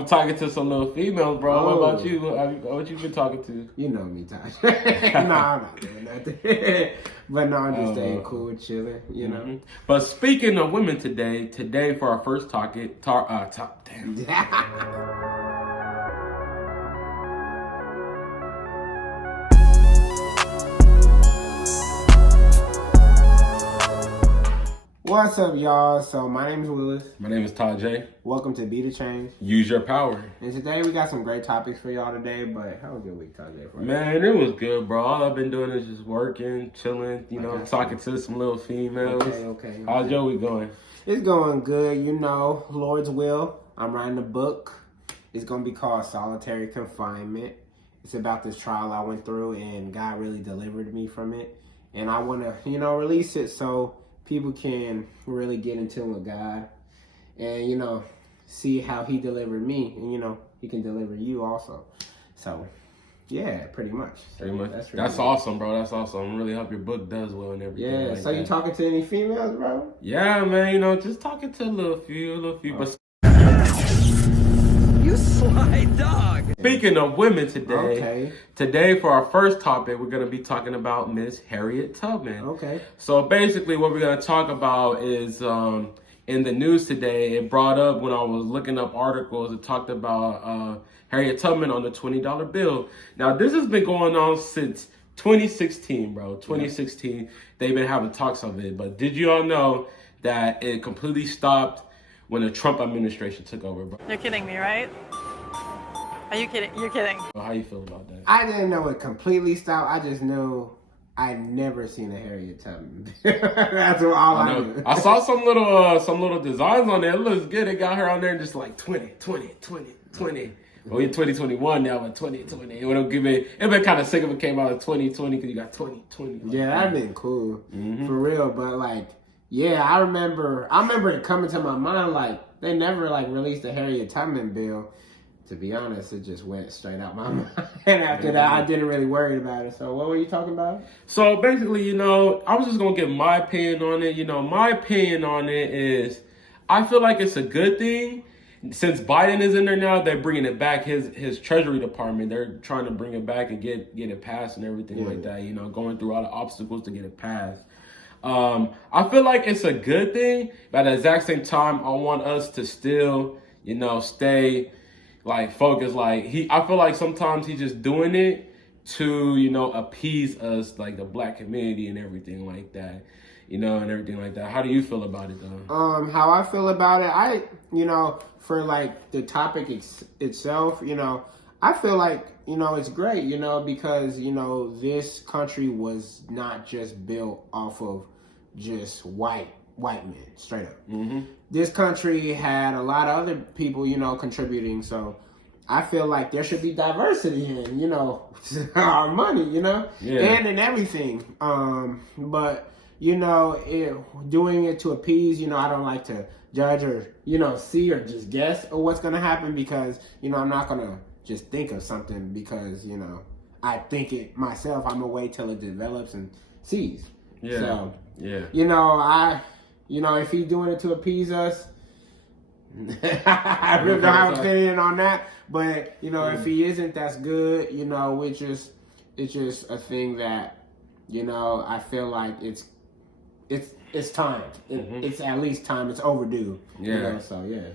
I'm talking to some little females, bro. Oh. What about you? What you been talking to? You know me, Taj. No, I'm not doing nothing. But no, I'm just staying cool, chilling, you know. But speaking of women today for our first damn. What's up, y'all? So my name is Willis. My name is Tajay. Welcome to Be the Change. Use your power. And today we got some great topics for y'all today, but how was your week, Tajay? Man, it was good, bro. All I've been doing is just working, chilling, talking to some little females. Okay. How's your week going? It's going good, Lord's will. I'm writing a book. It's going to be called Solitary Confinement. It's about this trial I went through, and God really delivered me from it. And I want to, release it so people can really get in tune with God and, see how he delivered me. And, he can deliver you also. So, yeah, pretty much. That's awesome, bro. That's awesome. I really hope your book does well and everything. Yeah, like so that. you talking to any females, bro? Yeah, man, just talking to a little few. But You sly dog. Speaking of women today for our first topic, we're going to be talking about Miss Harriet Tubman. Okay. So basically what we're going to talk about is in the news today, it brought up when I was looking up articles, it talked about Harriet Tubman on the $20 bill. Now, this has been going on since 2016, bro. 2016, they've been having talks of it. But did you all know that it completely stopped when the Trump administration took over, bro? You're kidding me, right? Are you kidding? You're kidding. So how you feel about that? I didn't know it completely stopped. I just knew I'd never seen a Harriet Tubman. That's all I knew. I saw some little designs on there. It looks good. They got her on there and just like 20. Well, in 2021 now, but 2020. It would have been kind of sick if it came out in 2020 because you got 2020. Yeah, that'd been cool for real. But I remember it coming to my mind like they never released the Harriet Tubman bill. To be honest, it just went straight out my mind. And after that, I didn't really worry about it. So what were you talking about? So basically, I was just going to give my opinion on it. My opinion on it is I feel like it's a good thing. Since Biden is in there now, they're bringing it back. His Treasury Department, they're trying to bring it back and get it passed and everything like that, going through all the obstacles to get it passed. I feel like it's a good thing, but at the exact same time, I want us to still, stay focused. I feel like sometimes he's just doing it to, appease us, like the black community and everything like that, and everything like that. How do you feel about it though? How I feel about it, for the topic itself, I feel like, it's great, because, this country was not just built off of just white men, straight up. This country had a lot of other people, contributing. So I feel like there should be diversity in, our money, and in everything. But, doing it to appease, I don't like to judge or, see or just guess or what's going to happen because, I'm not going to just think of something because, I think it myself. I'm going to wait till it develops and sees. Yeah. So, yeah. If he's doing it to appease us, I really don't have an opinion on that. But, if he isn't, that's good. It's just a thing that, I feel like it's time. It's at least time. It's overdue. Yeah. So, yeah.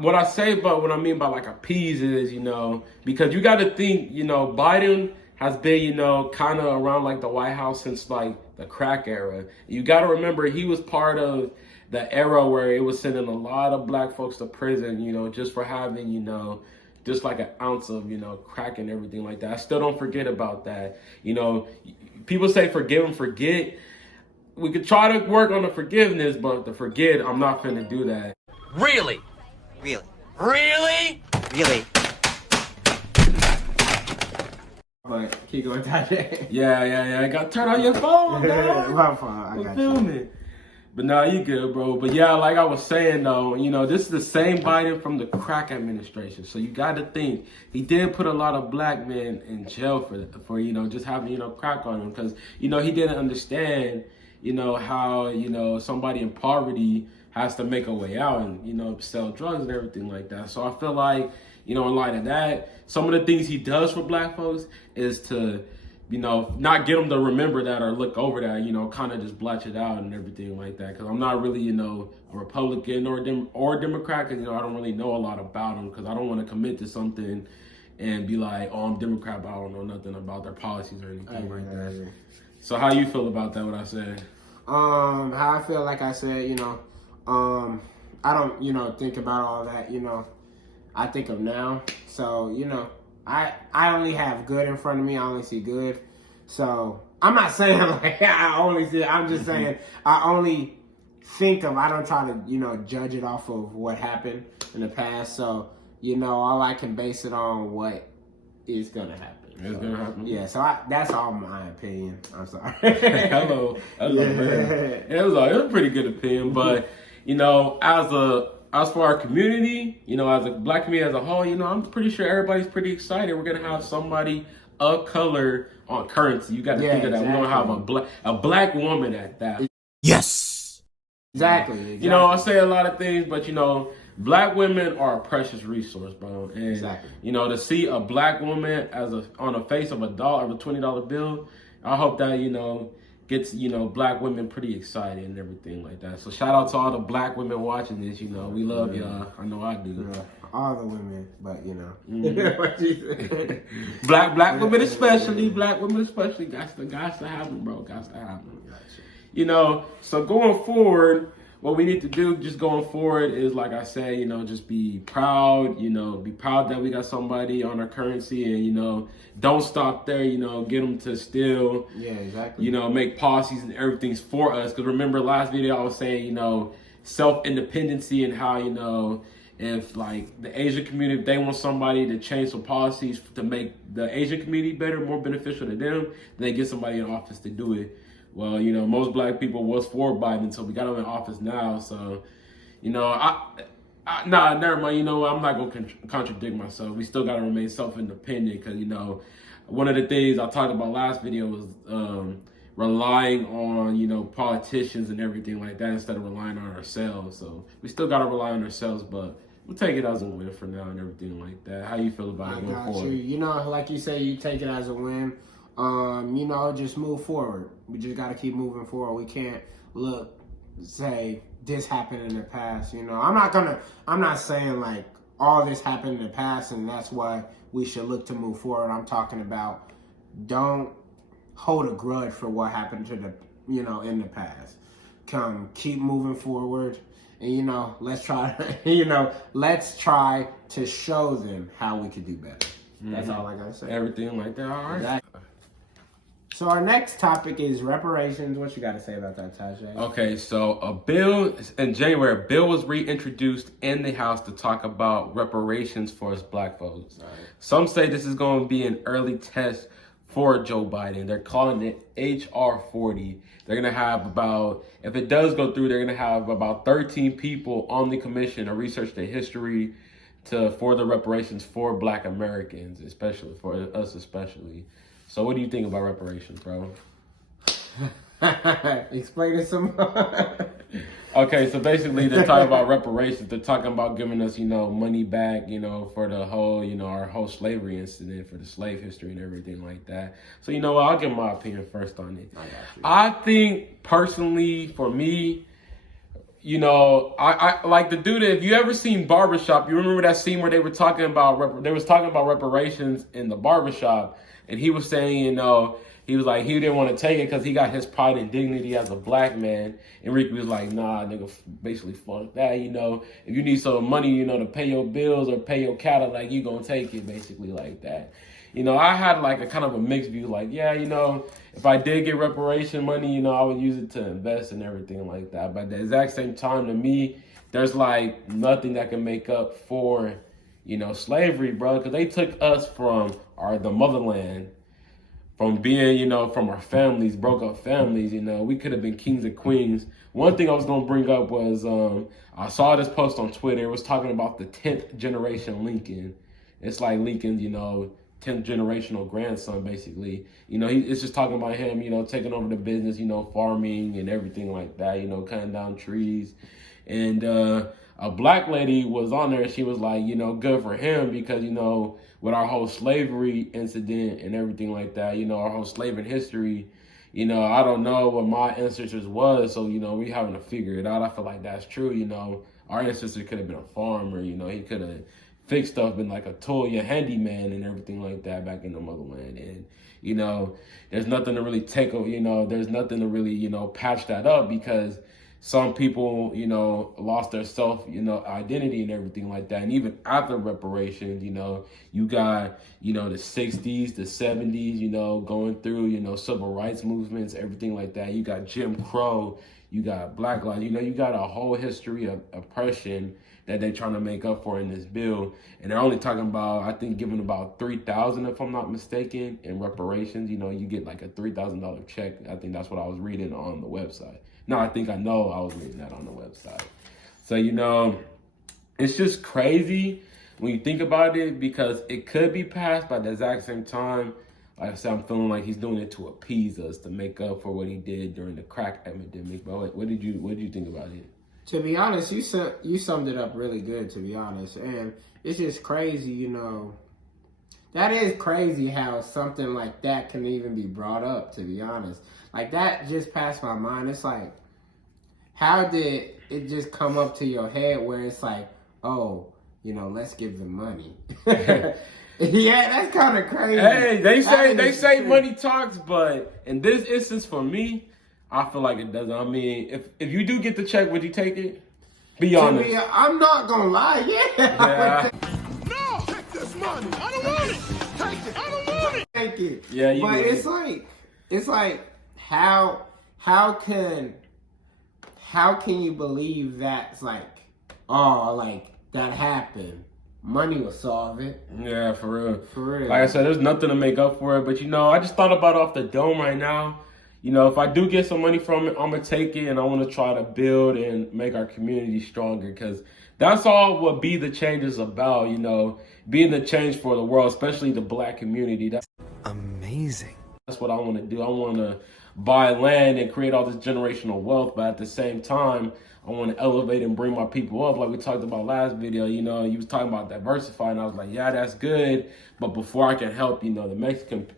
What I mean by appease is, because you got to think, Biden has been, kind of around the White House since the crack era. You got to remember he was part of the era where it was sending a lot of black folks to prison, just for having, just an ounce of, crack and everything like that. I still don't forget about that. People say forgive and forget. We could try to work on the forgiveness, but the forget, I'm not finna do that. Really? But keep going, Tajay. Yeah. I got to turn on your phone, man. My phone. I got you. Filming. But nah, you good, bro. But yeah, like I was saying though, this is the same Biden from the crack administration. So you got to think he did put a lot of black men in jail for just having crack on him because he didn't understand how somebody in poverty has to make a way out and, you know, sell drugs and everything like that. So I feel like, you know, in light of that, some of the things he does for black folks is to, you know, not get them to remember that or look over that, you know, kind of just blotch it out and everything like that. Because I'm not really, you know, a Republican or Democrat, because, you know, I don't really know a lot about them, because I don't want to commit to something and be like, oh, I'm Democrat, but I don't know nothing about their policies or anything like that. So how you feel about that, what I said? How I feel, like I said, you know, I don't, you know, think about all that, you know. I think of now. So, you know, I only have good in front of me. I only see good. So I'm not saying like I only see it. I'm just saying I only think of, I don't try to, you know, judge it off of what happened in the past. So, you know, all I can base it on what is going to happen. It's gonna happen. Yeah, so that's all my opinion. I'm sorry. Hello, yeah. man. It was a pretty good opinion, but you know, as for our community, you know, as a black community as a whole, you know, I'm pretty sure everybody's pretty excited. We're gonna have somebody of color on currency. You got to think of that. We're gonna have a black woman at that. Yes. Exactly. You know, I say a lot of things, but you know, black women are a precious resource, bro. And you know, to see a black woman on the face of a $20 bill, I hope that, you know, gets, you know, black women pretty excited and everything like that. So shout out to all the black women watching this. You know, we love y'all. I know I do. Yeah. All the women, but you know, black women especially. Black women especially. Got to have them, bro. Got to have them. You know, so going forward, what we need to do just going forward is, like I said, you know, just be proud, you know, be proud that we got somebody on our currency, and, you know, don't stop there, you know, get them to still, you know, make policies and everything's for us. Because remember last video I was saying, you know, self-independency and how, you know, if like the Asian community, if they want somebody to change some policies to make the Asian community better, more beneficial to them, then they get somebody in office to do it. Well, you know, most black people was for Biden, so we got him in office now. So, you know, never mind. You know, I'm not going to contradict myself. We still got to remain self-independent because, you know, one of the things I talked about last video was relying on, you know, politicians and everything like that instead of relying on ourselves. So we still got to rely on ourselves, but we'll take it as a win for now and everything like that. How you feel about it going forward? You know, like you say, you take it as a win. You know, just move forward. We just got to keep moving forward. We can't say this happened in the past. You know, I'm not saying like all this happened in the past and that's why we should look to move forward. I'm talking about don't hold a grudge for what happened to you know, in the past. Keep moving forward. And, you know, let's try to show them how we could do better. That's all I got to say. Everything like that. All right. Exactly. So our next topic is reparations. What you got to say about that, Tajay? Okay, so in January, a bill was reintroduced in the House to talk about reparations for us black folks. Right. Some say this is going to be an early test for Joe Biden. They're calling it HR 40. They're going to have if it does go through, they're going to have about 13 people on the commission to research the history for the reparations for black Americans, especially for us especially. So what do you think about reparations, bro? Explain it some more. Okay, so basically they're talking about reparations. They're talking about giving us, you know, money back, you know, for the whole, you know, our whole slavery incident, for the slave history and everything like that. So, you know what, I'll give my opinion first on it. I think personally, for me, you know, I like the dude. If you ever seen Barbershop, you remember that scene where they were talking about reparations in the barbershop, and he was saying, you know, he was like, he didn't want to take it because he got his pride and dignity as a black man. And Ricky was like, nah, nigga, basically fuck that, you know. If you need some money, you know, to pay your bills or pay your cattle, like, you gonna take it, basically like that. You know, I had like a kind of a mixed view, like, yeah, you know, if I did get reparation money, you know, I would use it to invest and everything like that. But at the exact same time, to me, there's like nothing that can make up for, you know, slavery, bro. Because they took us from the motherland, from being, you know, from our families, broke up families, you know. We could have been kings and queens. One thing I was going to bring up was I saw this post on Twitter. It was talking about the 10th generation Lincoln. It's like Lincoln's, you know, 10th generational grandson, basically. You know, it's just talking about him, you know, taking over the business, you know, farming and everything like that, you know, cutting down trees. And a black lady was on there, and she was like, you know, good for him because, you know, with our whole slavery incident and everything like that, you know, our whole slavery history, you know, I don't know what my ancestors was, so, you know, we having to figure it out. I feel like that's true, you know. Our ancestor could have been a farmer, you know, he could have fixed stuff, been like a toy, a handyman and everything like that back in the motherland. And, you know, there's nothing to really take, you know, there's nothing to really, you know, patch that up because some people, you know, lost their self, you know, identity and everything like that. And even after reparations, you know, you got, you know, the 60s, the 70s, you know, going through, you know, civil rights movements, everything like that. You got Jim Crow, you got Black Lives, you know, you got a whole history of oppression that they're trying to make up for in this bill. And they're only talking about, I think, giving about $3,000, if I'm not mistaken, in reparations. You know, you get like a $3,000 check. I think that's what I was reading on the website. No, I think I know I was reading that on the website. So, you know, it's just crazy when you think about it because it could be passed, but at the exact same time, like I said, I'm feeling like he's doing it to appease us, to make up for what he did during the crack epidemic. But what did you think about it? To be honest, you summed it up really good, to be honest. And it's just crazy, you know. That is crazy how something like that can even be brought up, to be honest. Like, that just passed my mind. It's like, how did it just come up to your head where it's like, oh, you know, let's give them money. Yeah, that's kind of crazy. Hey, they say money talks, but in this instance for me, I feel like it doesn't. I mean, if you do get the check, would you take it? Be honest. Me, I'm not gonna lie, yeah. No! Take this money! I don't want it! Take it! I don't want it! Take it. Yeah, you but would. it's like how can you believe that's like, oh, like that happened? Money will solve it. Yeah, for real. For real. Like I said, there's nothing to make up for it. But, you know, I just thought about it off the dome right now. You know, if I do get some money from it, I'm going to take it and I want to try to build and make our community stronger because that's all what Be the Change is about, you know, being the change for the world, especially the Black community. That's Amazing. That's what I want to do. I want to buy land and create all this generational wealth, but at the same time, I want to elevate and bring my people up. Like we talked about last video, you know, you was talking about diversifying. I was like, yeah, that's good. But before I can help, you know, the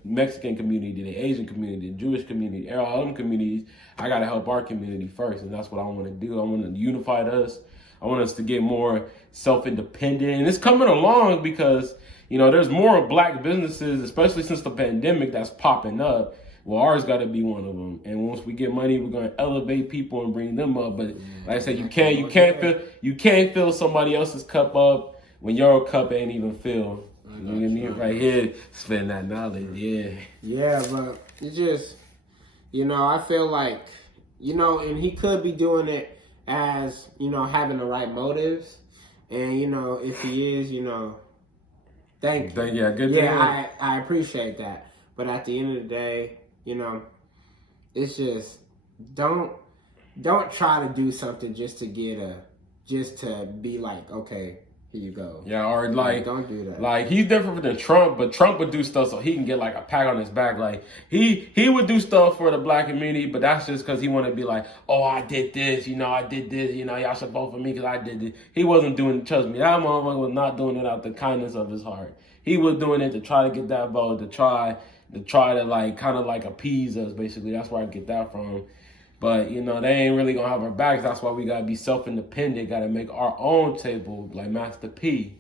Mexican community, the Asian community, the Jewish community, all them communities, I got to help our community first. And that's what I want to do. I want to unify us. I want us to get more self-independent. And it's coming along because, you know, there's more Black businesses, especially since the pandemic, that's popping up. Well, ours got to be one of them. And once we get money, we're going to elevate people and bring them up. But like I said, you can't fill somebody else's cup up when your cup ain't even filled. You know what I mean? Right here, spend that knowledge. Yeah. Yeah, but it just, you know, I feel like, you know, and he could be doing it as, you know, having the right motives. And, you know, if he is, you know, thank you. Yeah, good. Yeah, I appreciate that. But at the end of the day, you know, it's just don't try to do something just to be like, okay, here you go. Yeah, or like don't do that. Like he's different than Trump, but Trump would do stuff so he can get like a pat on his back. Like he would do stuff for the Black community, but that's just because he wanted to be like, oh, I did this, you know, I did this, you know, y'all should vote for me because I did this. He wasn't doing, trust me, that motherfucker was not doing it out the kindness of his heart. He was doing it to try to get that vote, to try to like kind of like appease us, basically. That's where I get that from. But, you know, they ain't really going to have our backs. That's why we got to be self-independent, got to make our own table, like Master P.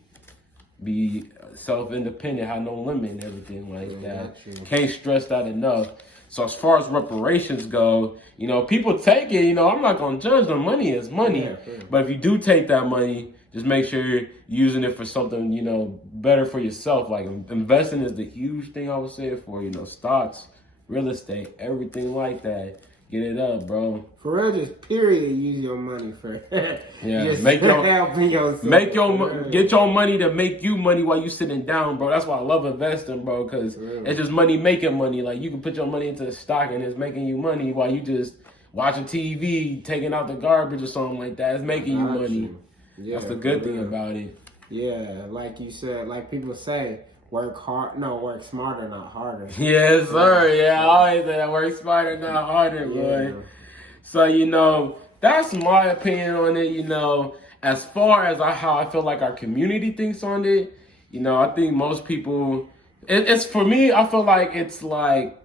Be self-independent, have no limit and everything like that. Can't stress that enough. So as far as reparations go, you know, people take it, you know, I'm not going to judge them. Money is money. Yeah, but if you do take that money, just make sure you're using it for something, you know, better for yourself. Like investing is the huge thing I would say it for, you know, stocks, real estate, everything like that. Get it up, bro. For real, just period. Use your money for. Yeah, just get your money to make you money while you sitting down, bro. That's why I love investing, bro, because it's just money making money. Like you can put your money into the stock and it's making you money while you just watching TV, taking out the garbage or something like that. It's making you money. Yeah, that's the good thing about it. Yeah, like you said, like people say. Work smarter, not harder. Yes, sir. Yeah, I always say that. Work smarter, not harder, boy. So, you know, that's my opinion on it. You know, as far as how I feel like our community thinks on it, you know, I think most people, it's for me, I feel like it's like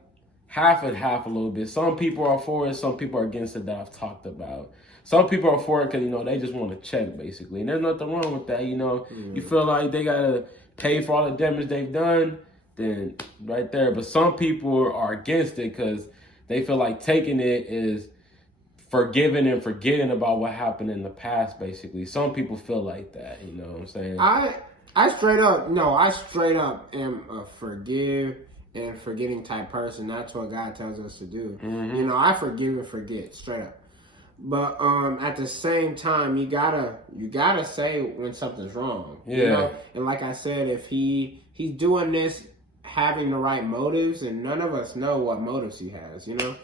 half and half a little bit. Some people are for it, some people are against it that I've talked about. Some people are for it because, you know, they just want to check, basically. And there's nothing wrong with that, you know. You feel like they got to pay for all the damage they've done, then right there. But some people are against it because they feel like taking it is forgiving and forgetting about what happened in the past, basically. Some people feel like that, you know what I'm saying? I straight up am a forgive and forgetting type person. That's what God tells us to do. You know, I forgive and forget, straight up. But at the same time, you gotta say when something's wrong. Yeah. You know? And like I said, if he's doing this having the right motives, and none of us know what motives he has, you know?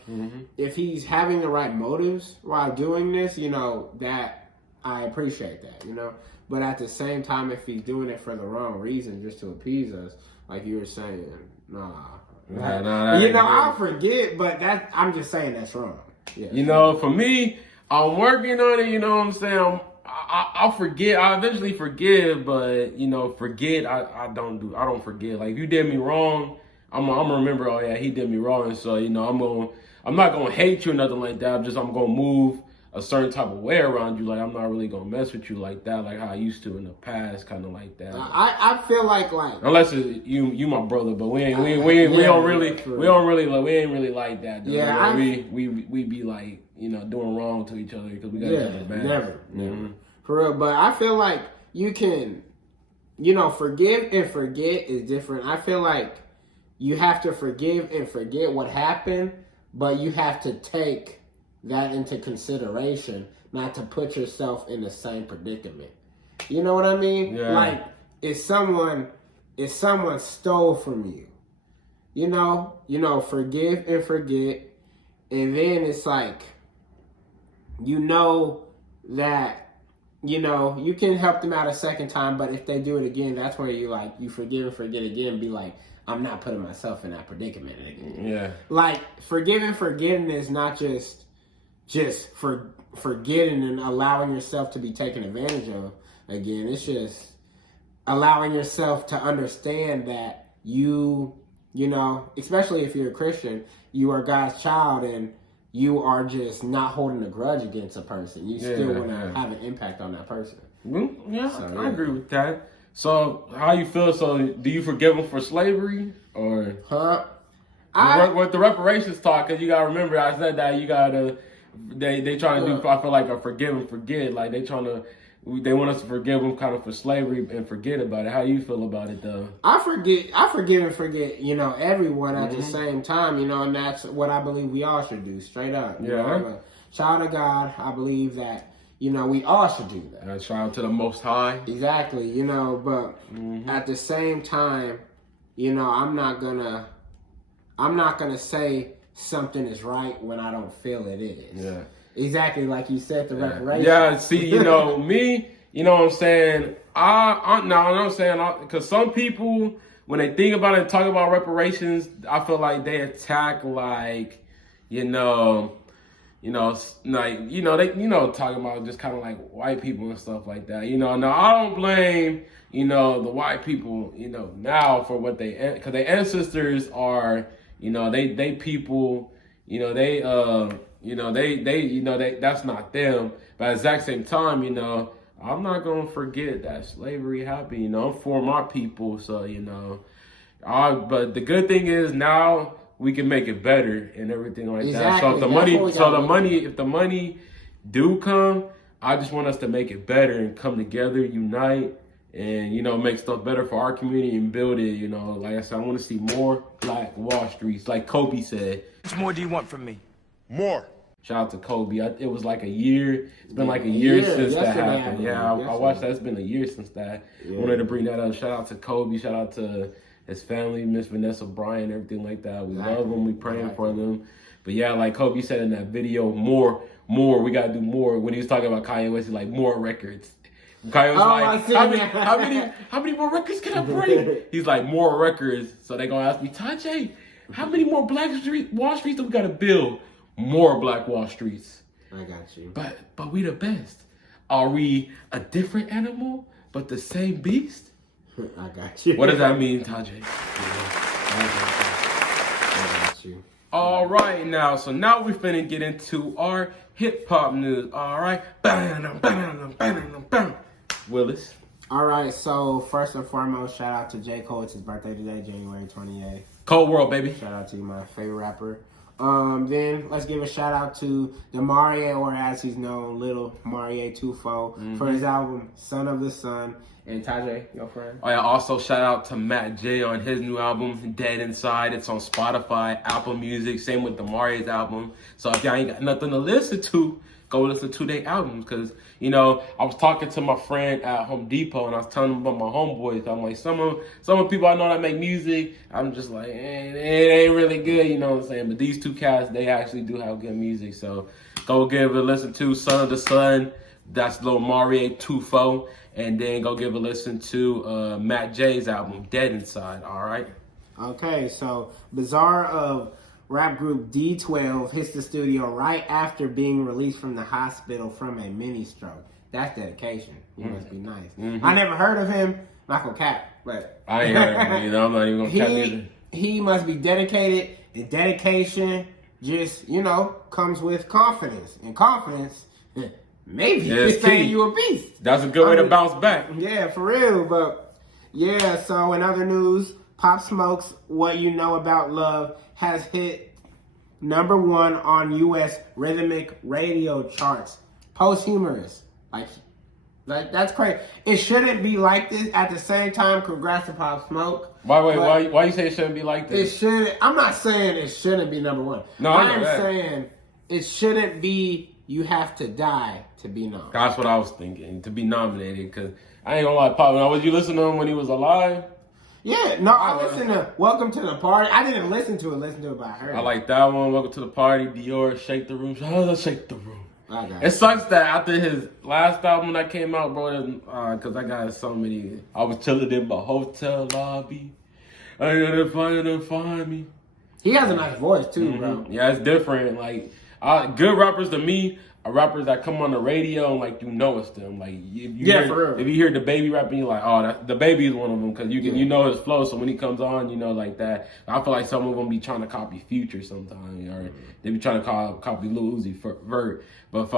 If he's having the right motives while doing this, you know, that I appreciate that, you know? But at the same time, if he's doing it for the wrong reason, just to appease us, like you were saying, nah, you know, I'll forget, but I'm just saying that's wrong. Yeah. You know, for me, I'm working on it, you know what I'm saying? I'll forget, I eventually forgive, but, you know, forget, I don't forget. Like, if you did me wrong, I'm gonna remember, oh yeah, he did me wrong, and so, you know, I'm not gonna hate you or nothing like that, I'm gonna move a certain type of way around you. Like, I'm not really gonna mess with you like that, like how I used to in the past, kind of like that. I feel like unless it's you my brother, but we ain't really like that. Though. Yeah, we be like, you know, doing wrong to each other because we got each other back. Never, for real. But I feel like you can, you know, forgive and forget is different. I feel like you have to forgive and forget what happened, but you have to take that into consideration, not to put yourself in the same predicament. You know what I mean? Yeah. Like, if someone stole from you, you know, forgive and forget, and then it's like, you know that, you know, you can help them out a second time, but if they do it again, that's where you forgive and forget again, be like, I'm not putting myself in that predicament again. Yeah. Like, forgetting is not just forgetting and allowing yourself to be taken advantage of again. It's just allowing yourself to understand that you know, especially if you're a Christian, you are God's child and you are just not holding a grudge against a person. You still want to have an impact on that person. Yeah, so, I agree with that. So, how you feel? So, do you forgive them for slavery? Or with the reparations talk, because you got to remember, I said that you got to, they trying to do, I feel like a forgive and forget. Like, they want us to forgive them kind of for slavery and forget about it. How you feel about it, though? I forgive and forget, you know, everyone at the same time, you know, and that's what I believe we all should do, straight up. You know, I'm a child of God. I believe that, you know, we all should do that. Shout out to the Most High. Exactly, you know, but at the same time, you know, I'm not gonna say something is right when I don't feel it is. Yeah. Exactly, like you said, the reparations. Yeah, see, you know, me, you know what I'm saying? Because some people, when they think about it and talk about reparations, I feel like they attack, like, talking about just kind of like white people and stuff like that. You know, now I don't blame, you know, the white people, you know, now for what because their ancestors are, you know, they people, you know, that's not them. But at the exact same time, you know, I'm not going to forget that slavery happened, you know, I'm for my people. So, you know, but the good thing is now we can make it better and everything like that. So if the money do come, I just want us to make it better and come together, unite, and, you know, make stuff better for our community and build it. You know, like I said, I want to see more Black Wall Streets, like Kobe said. How much more do you want from me? More. Shout out to Kobe. It was like a year. It's been like a year since that happened. Yeah, I watched that. It's been a year since that. Yeah. Wanted to bring that up. Shout out to Kobe. Shout out to his family, Miss Vanessa Bryant, everything like that. We love them. We praying for them. But yeah, like Kobe said in that video, more. We got to do more. When he was talking about Kanye West, he's like, more records. Kanye was like, how many more records can I bring? He's like, more records. So they going to ask me, Tajay, how many more Wall Streets do we got to build? More Black Wall Streets. I got you. But we the best. Are we a different animal, but the same beast? I got you. What does that mean, Tajay? I got you. All right, now. So now we finna get into our hip hop news. All right. Willis. All right, so first and foremost, shout out to J. Cole. It's his birthday today, January 28th. Cold World, baby. Shout out to you, my favorite rapper. Then let's give a shout out to Demarie, or as he's known, Little Marie Tufo, for his album Son of the Sun. And Tajay, your friend. Oh, yeah, also shout out to Matt J on his new album, Dead Inside. It's on Spotify, Apple Music. Same with Demarie's album. So if y'all ain't got nothing to listen to, go listen to their albums. Because, you know, I was talking to my friend at Home Depot, and I was telling him about my homeboys. I'm like, some of people I know that make music, I'm just like, it ain't really good, you know what I'm saying? But these two cats, they actually do have good music. So go give it a listen to Son of the Sun. That's Lil Marie Tufo. And then go give a listen to Matt J's album, Dead Inside, all right? Okay, so Bizarre of rap group D12 hits the studio right after being released from the hospital from a mini stroke. That's dedication. He must be nice. I never heard of him. Not gonna cap, but I ain't heard of him either. I'm not even gonna cap either. He must be dedicated. The dedication just, comes with confidence. And confidence, maybe it's saying you a beast. That's a good way to bounce back. Yeah, for real. But yeah, so in other news, Pop Smoke's What You Know About Love has hit #1 on U.S. rhythmic radio charts. Posthumous. Like that's crazy. It shouldn't be like this. At the same time, congrats to Pop Smoke. Why you say it shouldn't be like this? It should. I'm not saying it shouldn't be #1. No, I'm saying it shouldn't be. You have to die to be known. That's what I was thinking, to be nominated. Because I ain't gonna lie, Pop. Now, was you listening to him when he was alive? Yeah, no, I listened to Welcome to the Party. I didn't listen to it. Listen to it by her. I like that one. Welcome to the Party. Dior, Shake the Room. Shake the Room. Okay. It sucks that after his last album that came out, bro, because I got so many. I was chilling in my hotel lobby. I gotta find me. He has a nice voice too, bro. Yeah, it's different. Like, good rappers to me are rappers that come on the radio and like you know it's them. Like, for real. If you hear the baby rapping, you're like, oh, the baby is one of them because you know his flow. So when he comes on, you know like that. I feel like some of them be trying to copy Future sometimes, or they be trying to copy Lil Uzi Vert. But if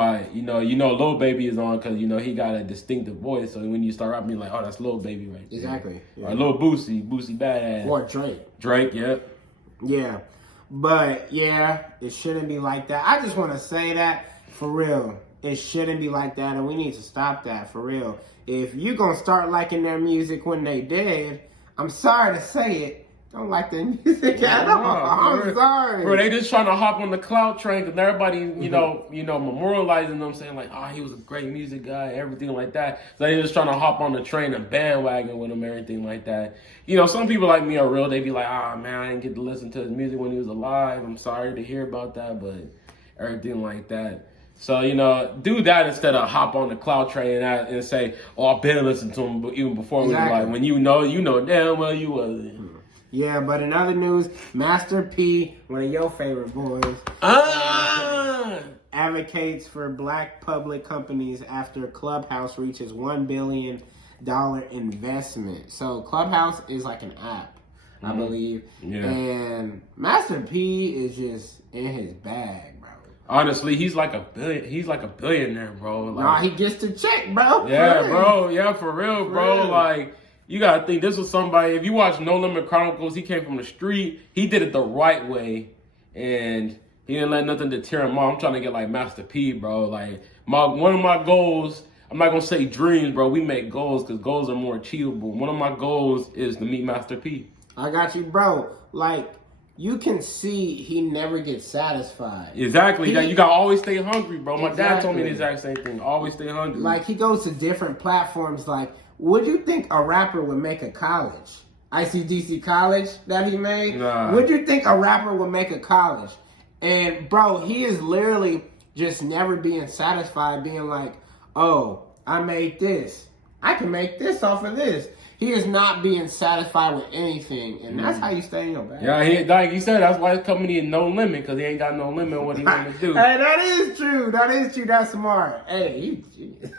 Lil Baby is on because he got a distinctive voice. So when you start rapping, you're like, oh, that's Lil Baby right there. Exactly. Yeah. Or Lil Boosie Badass. Or Drake. Drake, yep. Yeah. But yeah, it shouldn't be like that. I just want to say that for real. It shouldn't be like that, and we need to stop that for real. If you gonna start liking their music when they dead, I'm sorry to say it. Don't like their music at all. I'm sorry. Bro, they just trying to hop on the cloud train because everybody, memorializing them, saying like, oh, he was a great music guy, everything like that. So they just trying to hop on the train and bandwagon with him, everything like that. Some people like me are real. They be like, man, I didn't get to listen to his music when he was alive. I'm sorry to hear about that, but everything like that. So, do that instead of hop on the cloud train and say, oh, I've been listening to him even before he was alive. When you know damn well you wasn't. Yeah, but in other news, Master P, one of your favorite boys, advocates for black public companies after Clubhouse reaches $1 billion investment. So Clubhouse is like an app, I believe. Yeah. And Master P is just in his bag, bro. Honestly, he's like a billionaire, bro. Like, he gets to check, bro. Yeah, bro. Yeah, for real, bro. Like, you gotta think this was somebody. If you watch No Limit Chronicles, he came from the street. He did it the right way, and he didn't let nothing deter him. I'm trying to get like Master P, bro. Like one of my goals. I'm not gonna say dreams, bro. We make goals because goals are more achievable. One of my goals is to meet Master P. I got you, bro. Like, you can see he never gets satisfied. Exactly. You got to always stay hungry, bro. My dad told me the exact same thing. Always stay hungry. Like, he goes to different platforms. Like, would you think a rapper would make a college? ICDC college that he made? Nah. Would you think a rapper would make a college? And, bro, he is literally just never being satisfied, being like, oh, I made this. I can make this off of this. He is not being satisfied with anything, and that's how you stay in your bag. Yeah, like you said, that's why his company is no limit, because he ain't got no limit on what he want to do. Hey, that is true. That is true. That's smart. Hey, he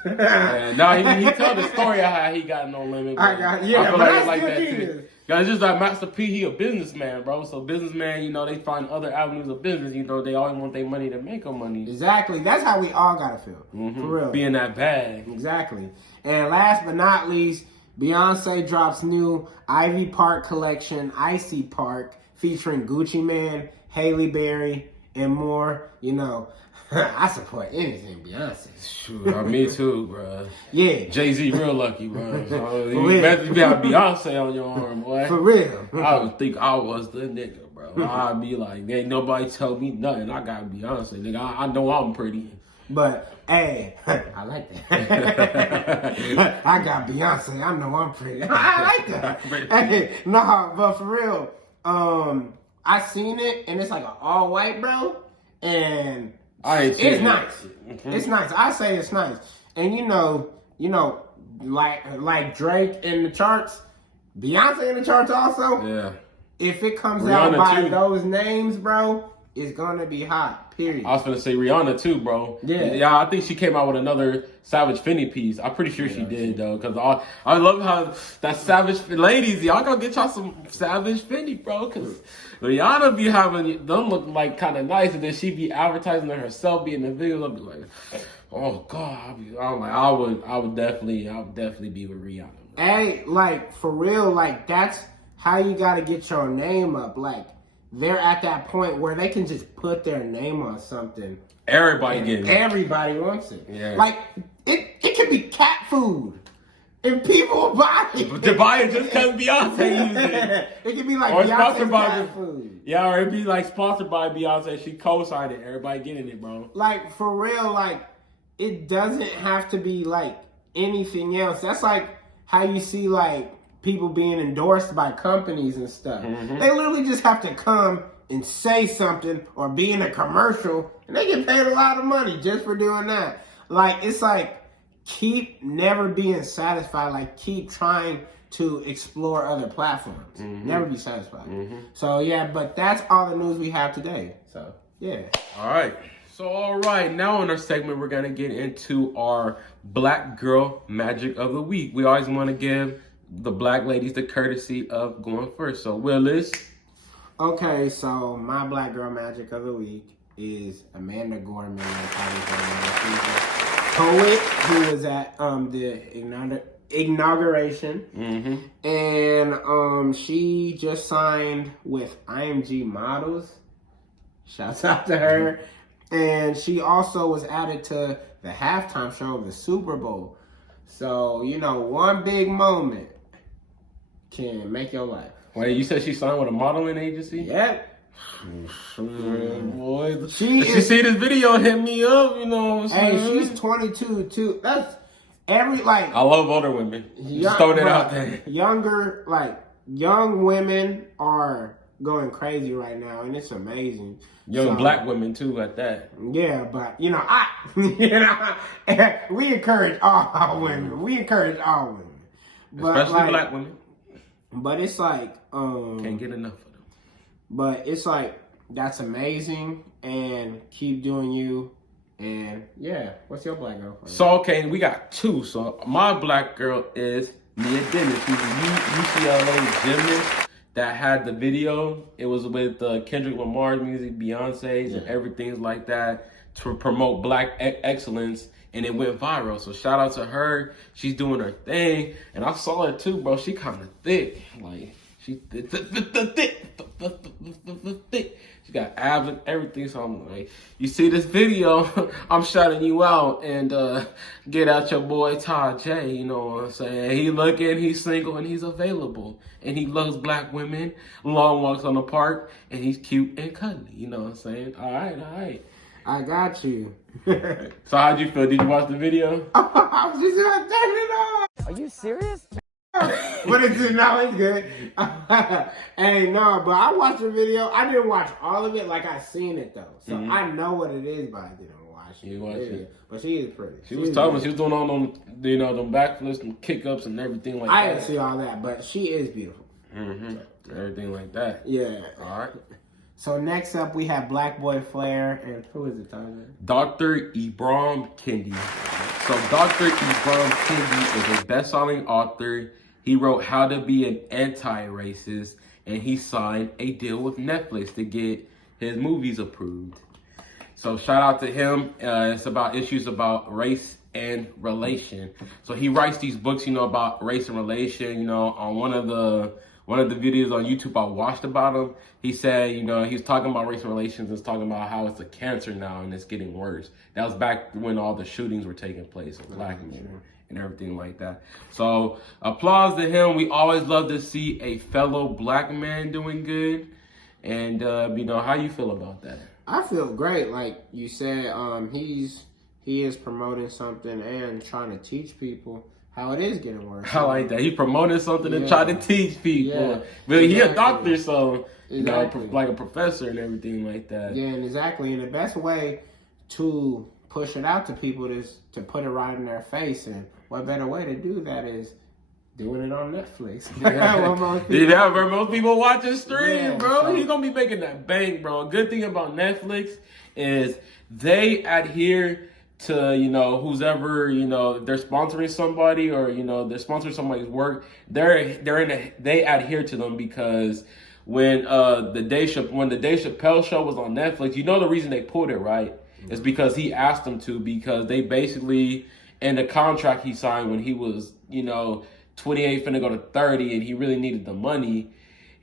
tell the story of how he got no limit. I feel like that's it's like still that genius. too. Yeah, it's just like Master P, he a businessman, bro. So businessman, you know, they find other avenues of business. You know, they always want their money to make them money. Exactly. That's how we all gotta feel. For real. Be in that bag. Exactly. And last but not least, Beyonce drops new Ivy Park collection, Icy Park, featuring Gucci Mane, Halle Berry, and more. You know, I support anything Beyonce. Sure, me too, bro. Yeah. Jay-Z real lucky, bro. So you better have Beyonce on your arm, boy. For real. I would think I was the nigga, bro. I'd be like, ain't nobody tell me nothing. I got Beyonce, nigga. I know I'm pretty. But, hey, I like that. I got Beyonce. I know I'm pretty. I like that. Hey, nah, but for real, I seen it, and it's like an all-white, bro. And it's nice. It's nice. I say it's nice. And you know, like Drake in the charts, Beyonce in the charts also. Yeah. If it comes Rihanna out by too. those names, bro, it's gonna be hot. Period. I was gonna say Rihanna too, bro. Yeah. I think she came out with another Savage Fenty piece. I'm pretty sure she did though, cause I love how that Savage ladies, y'all gotta get y'all some Savage Fenty, bro. Cause Rihanna be having them look like kind of nice, and then she be advertising her herself, be in the videos. I'll be like, oh god, I would definitely be with Rihanna. Bro. Hey, like for real, like that's how you gotta get your name up, like. They're at that point where they can just put their name on something. Everybody getting it. Everybody wants it. Yeah. Like, it could be cat food. And people will buy it. But they buy it just because Beyonce uses it. It could be like Or Beyonce's sponsored by cat food. Yeah, or it'd be like sponsored by Beyonce. She co-signed it. Everybody getting it, bro. Like, for real, like, it doesn't have to be, like, anything else. That's like how you see, like, people being endorsed by companies and stuff. They literally just have to come and say something or be in a commercial, and they get paid a lot of money just for doing that. Like, it's like, keep never being satisfied. Like, keep trying to explore other platforms. Never be satisfied. So, yeah, but that's all the news we have today. So, yeah. All right. So, all right. Now in our segment, we're going to get into our Black Girl Magic of the Week. We always want to give the black ladies the courtesy of going first. So, Willis. Okay, so my Black Girl Magic of the Week is Amanda Gorman. She's a poet who was at the inauguration. And she just signed with IMG Models. Shouts out to her. And she also was added to the halftime show of the Super Bowl. So, you know, one big moment can make your life. Wait, you said she signed with a modeling agency? Yep. Boy, She see this video, hit me up, you know what I'm saying? Hey, she's 22 too. That's every like. I love older women. Just throwing it out there. Young women are going crazy right now, and it's amazing. Young black women too, at that. Yeah, but you know, we encourage all women. We encourage all women, but especially black women. But it's like can't get enough of them. But it's like that's amazing, and keep doing you. And yeah, what's your black girl? So okay, we got two. So my black girl is Mia Dennis. She's a UCLA gymnast that had the video. It was with Kendrick Lamar's music, Beyonce's, and everything like that to promote black excellence. And it went viral. So shout out to her. She's doing her thing. And I saw her too, bro. She kind of thick. Like, she thick. She got abs and everything. So I'm like, you see this video, I'm shouting you out. And get out your boy Ty J. You know what I'm saying? He looking, he's single, and he's available. And he loves black women, long walks on the park, and he's cute and cuddly. You know what I'm saying? All right. I got you. So how'd you feel? Did you watch the video? I was just gonna turn it on. Are you serious? But it's good. Hey, no, but I watched the video. I didn't watch all of it like I seen it though. So I know what it is, but I didn't watch You watch it. But she is pretty. She was telling me she was doing all them, you know, them backflips and kick-ups and everything like that. I didn't see all that, but she is beautiful. Everything like that. Yeah. All right. So next up, we have Black Boy Flair, and who is it, Tyler? Dr. Ibram Kendi. So Dr. Ibram Kendi is a best-selling author. He wrote How to Be an Anti-Racist, and he signed a deal with Netflix to get his movies approved. So shout out to him. It's about issues about race and relation. So he writes these books, you know, about race and relation. You know, on one of the videos on YouTube I watched about him, he said, you know, he was talking about race and relations and talking about how it's a cancer now and it's getting worse. That was back when all the shootings were taking place of black men and everything like that. So applause to him. We always love to see a fellow black man doing good. And, you know, how you feel about that? I feel great. Like you said, he is promoting something and trying to teach people how it is getting worse. I like that. He promoted something and tried to teach people. Yeah, but he a doctor, so you know, like a professor and everything like that. Yeah, and exactly. And the best way to push it out to people is to put it right in their face. And what better way to do that is doing it on Netflix. Yeah, bro. Most people watching stream, bro. So He's gonna be making that bank, bro. Good thing about Netflix is they adhere to, you know, who's ever, you know, they're sponsoring somebody or, you know, they're sponsoring somebody's work. They adhere to them because when the Dave Chappelle show was on Netflix, you know the reason they pulled it, right? It's because he asked them to, because they basically, in the contract he signed when he was, you know, 28 finna go to 30 and he really needed the money,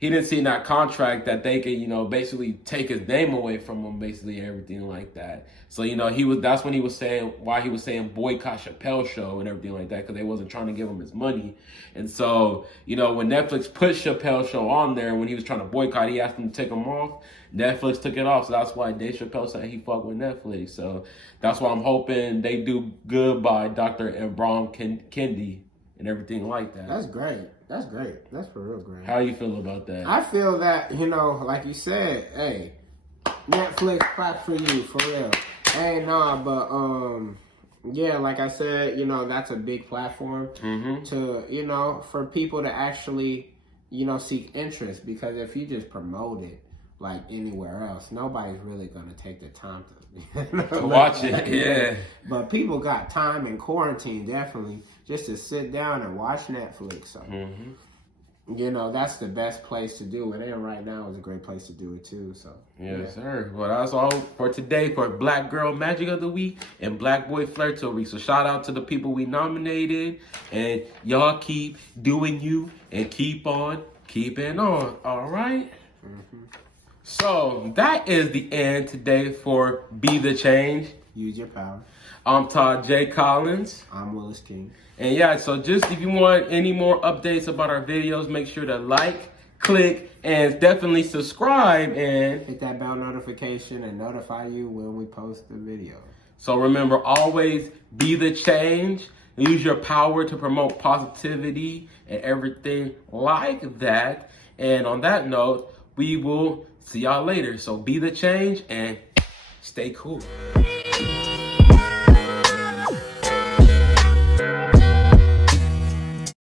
he didn't see in that contract that they could, you know, basically take his name away from him, basically, and everything like that. So, you know, that's when he was saying, why he was saying boycott Chappelle show and everything like that, because they wasn't trying to give him his money. And so, you know, when Netflix put Chappelle show on there, when he was trying to boycott, he asked them to take him off. Netflix took it off, so that's why Dave Chappelle said he fucked with Netflix. So that's why I'm hoping they do good by Dr. Ibram Kendi and everything like that. That's great. That's great. That's for real great. How you feel about that? I feel that, you know, like you said, hey, Netflix clap for you, for real. Hey, nah, but yeah, like I said, you know, that's a big platform to, you know, for people to actually, you know, seek interest, because if you just promote it like anywhere else, nobody's really gonna take the time to watch it. Yeah. But people got time in quarantine, definitely, just to sit down and watch Netflix. So, you know, that's the best place to do it. And right now is a great place to do it too. So, yes, sir. Well, that's all for today for Black Girl Magic of the Week and Black Boy Flirt of the Week. So shout out to the people we nominated, and y'all keep doing you and keep on keeping on. All right. So that is the end today for Be the Change. Use your power. I'm Todd J. Collins. I'm Willis King. And yeah, so just if you want any more updates about our videos, make sure to like, click, and definitely subscribe and hit that bell notification and notify you when we post the video. So remember, always be the change. Use your power to promote positivity and everything like that. And on that note, we will see y'all later. So be the change and stay cool.